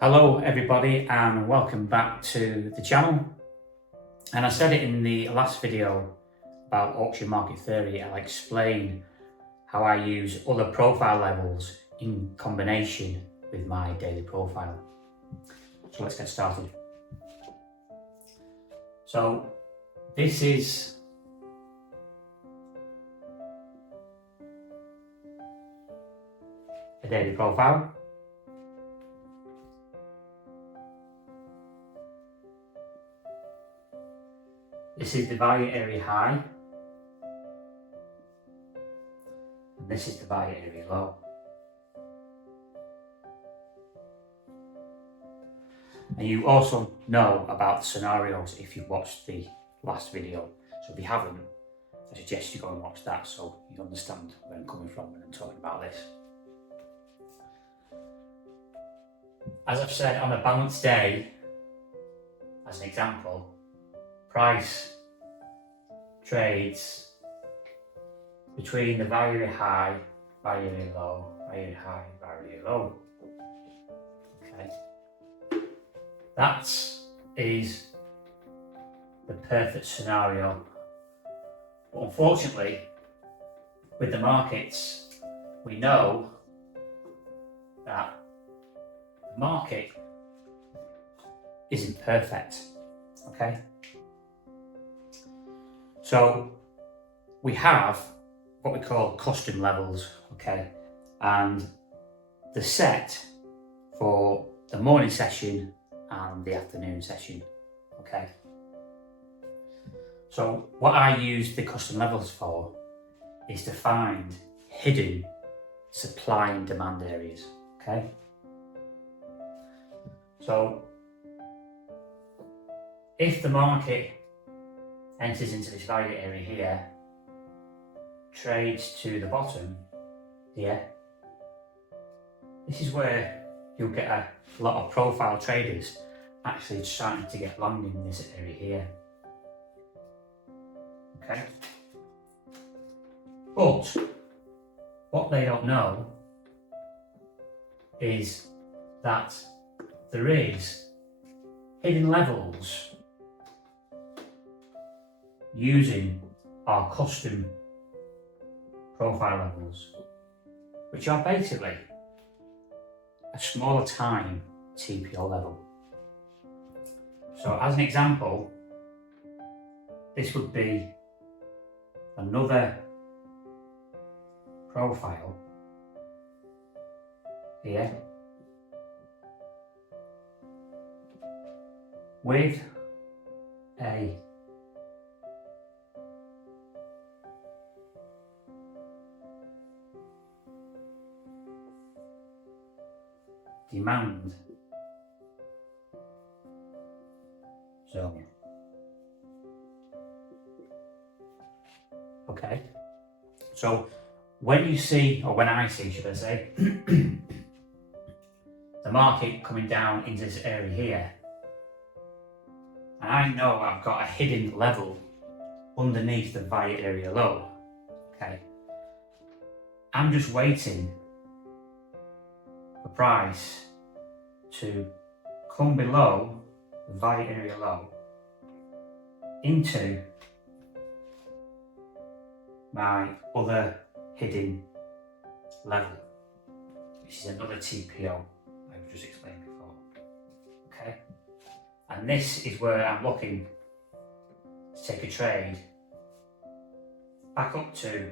Hello everybody and welcome back to the channel. And I said it in the last video about auction market theory. I'll explain how I use other profile levels in combination with my daily profile. So let's get started. So this is a daily profile. This is the value area high, and this is the value area low. And you also know about the scenarios if you've watched the last video. So if you haven't, I suggest you go and watch that so you understand where I'm coming from when I'm talking about this. As I've said, on a balanced day, as an example, price trades between the value area high, value area low, value area high, value area low. Okay, that is the perfect scenario. But unfortunately, with the markets, we know that the market isn't perfect. Okay, so we have what we call custom levels, okay, and they're set for the morning session and the afternoon session, okay. So what I use the custom levels for is to find hidden supply and demand areas, okay. So if the market enters into this value area here, trades to the bottom here, this is where you'll get a lot of profile traders actually starting to get long in this area here. Okay? But what they don't know is that there is hidden levels using our custom profile levels, which are basically a smaller time TPO level. So as an example, this would be another profile here with a demand zone. Okay, so when you see, or when I see, should I say, the market coming down into this area here, and I know I've got a hidden level underneath the value area low, okay, I'm just waiting for price to come below the value area low into my other hidden level, which is another TPO I've just explained before. Okay, and this is where I'm looking to take a trade back up to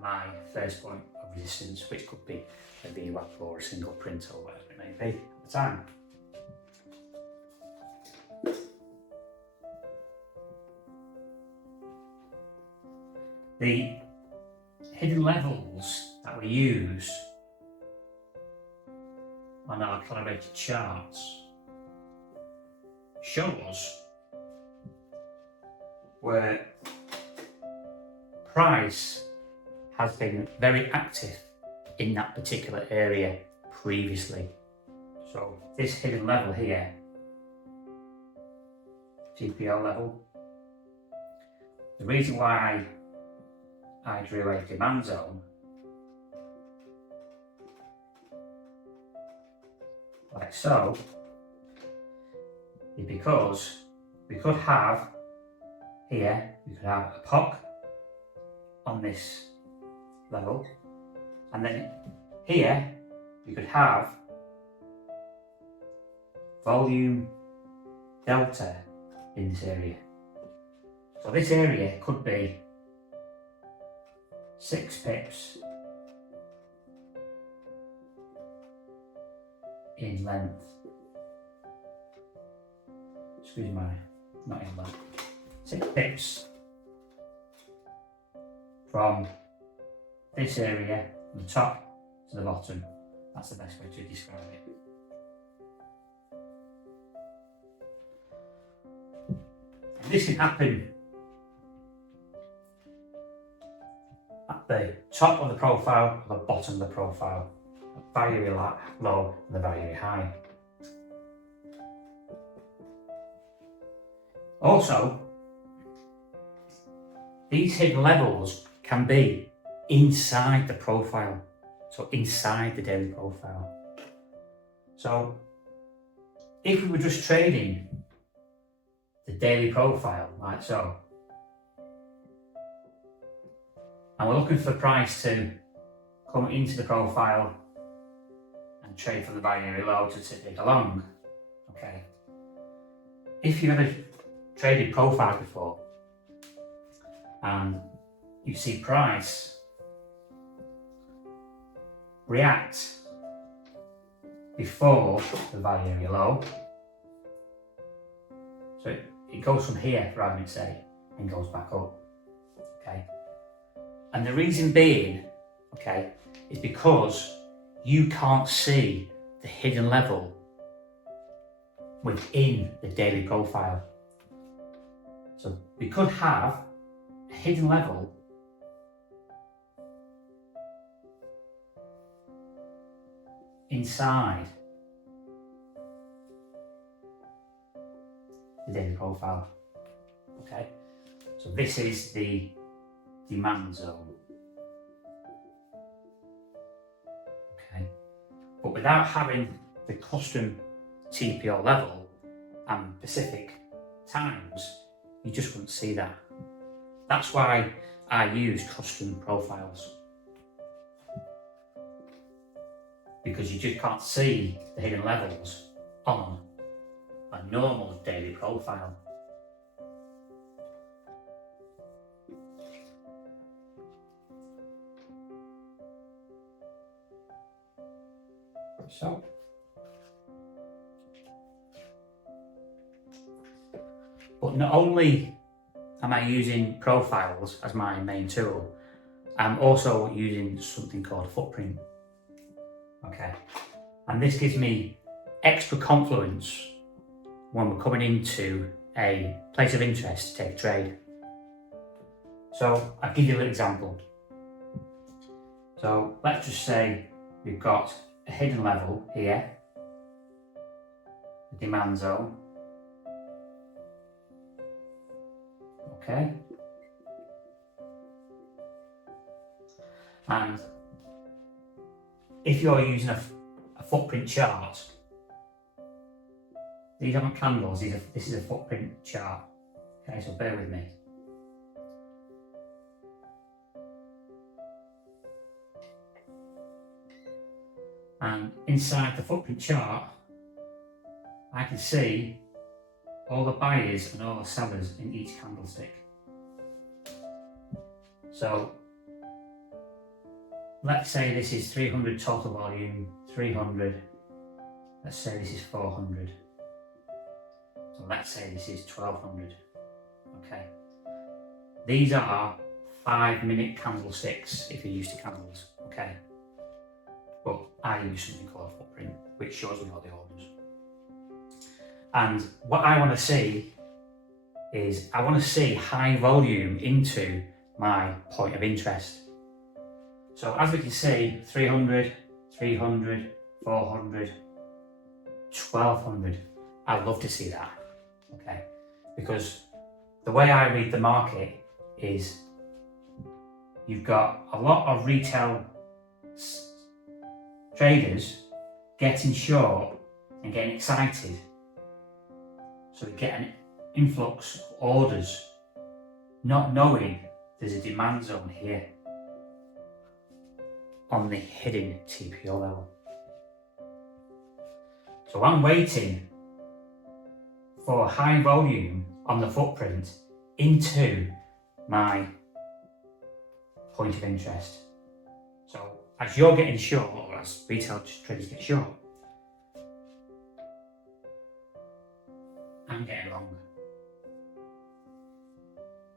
my first point of resistance, which could be a VWAP or a single print or whatever it may be at the time. The hidden levels that we use on our calibrated charts show us where price has been very active in that particular area previously. So this hidden level here, TPO level, the reason why I drew a demand zone like so, is because we could have here, we could have a POC on this level, and then here we could have volume delta in this area. So this area could be 6 pips in length. Excuse my, not in length. 6 pips from this area, from the top to the bottom. That's the best way to describe it. And this can happen at the top of the profile or the bottom of the profile, very low and the very high. Also, these hidden levels can be inside the profile, so inside the daily profile. So if we were just trading the daily profile like so, and we're looking for the price to come into the profile and trade from the binary low to take along, okay, if you've ever traded profile before and you see price react before the value area low, so it goes from here, for argument's sake, and goes back up, okay? And the reason being, okay, is because you can't see the hidden level within the daily profile. So we could have a hidden level inside the daily profile, okay? So this is the demand zone, okay? But without having the custom TPO level and specific times, you just wouldn't see that. That's why I use custom profiles, because you just can't see the hidden levels on a normal daily profile. So, but not only am I using profiles as my main tool, I'm also using something called footprint. Okay, and this gives me extra confluence when we're coming into a place of interest to take a trade. So I'll give you a little example. So let's just say we've got a hidden level here, the demand zone. Okay, and if you're using a footprint chart, these aren't candles, this is a footprint chart. Okay, so bear with me. And inside the footprint chart, I can see all the buyers and all the sellers in each candlestick. So let's say this is 300 total volume, 300, let's say this is 400. So let's say this is 1200, okay. These are 5-minute candlesticks if you're used to candles, okay. But I use something called a footprint, which shows me all the orders. And what I want to see is, I want to see high volume into my point of interest. So as we can see, 300, 300, 400, 1200. I'd love to see that, okay? Because the way I read the market is you've got a lot of retail traders getting short and getting excited. So we get an influx of orders, not knowing there's a demand zone here on the hidden TPO level. So I'm waiting for a high volume on the footprint into my point of interest. So as you're getting short, or as retail traders get short, I'm getting long.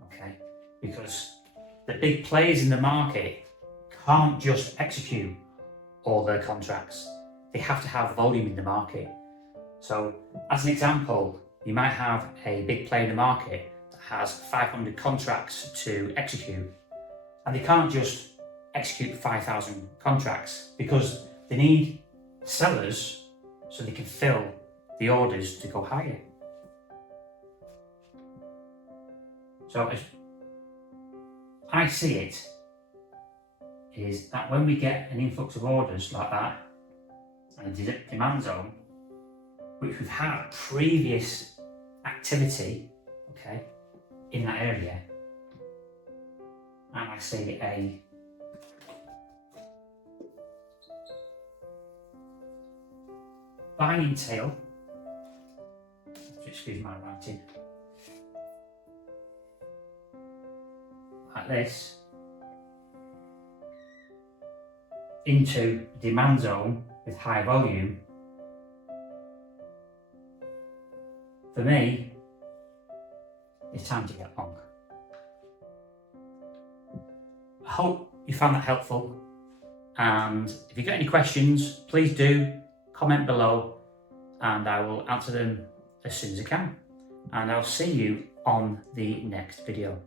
Okay? Because the big players in the market can't just execute all their contracts. They have to have volume in the market. So as an example, you might have a big player in the market that has 500 contracts to execute, and they can't just execute 5,000 contracts because they need sellers so they can fill the orders to go higher. So as I see it, is that when we get an influx of orders like that, and a demand zone, which we've had previous activity, okay, in that area, and I see a buying tail, excuse my writing, like this, into demand zone with high volume, for me, it's time to get long. I hope you found that helpful, and if you've got any questions, please do comment below and I will answer them as soon as I can. And I'll see you on the next video.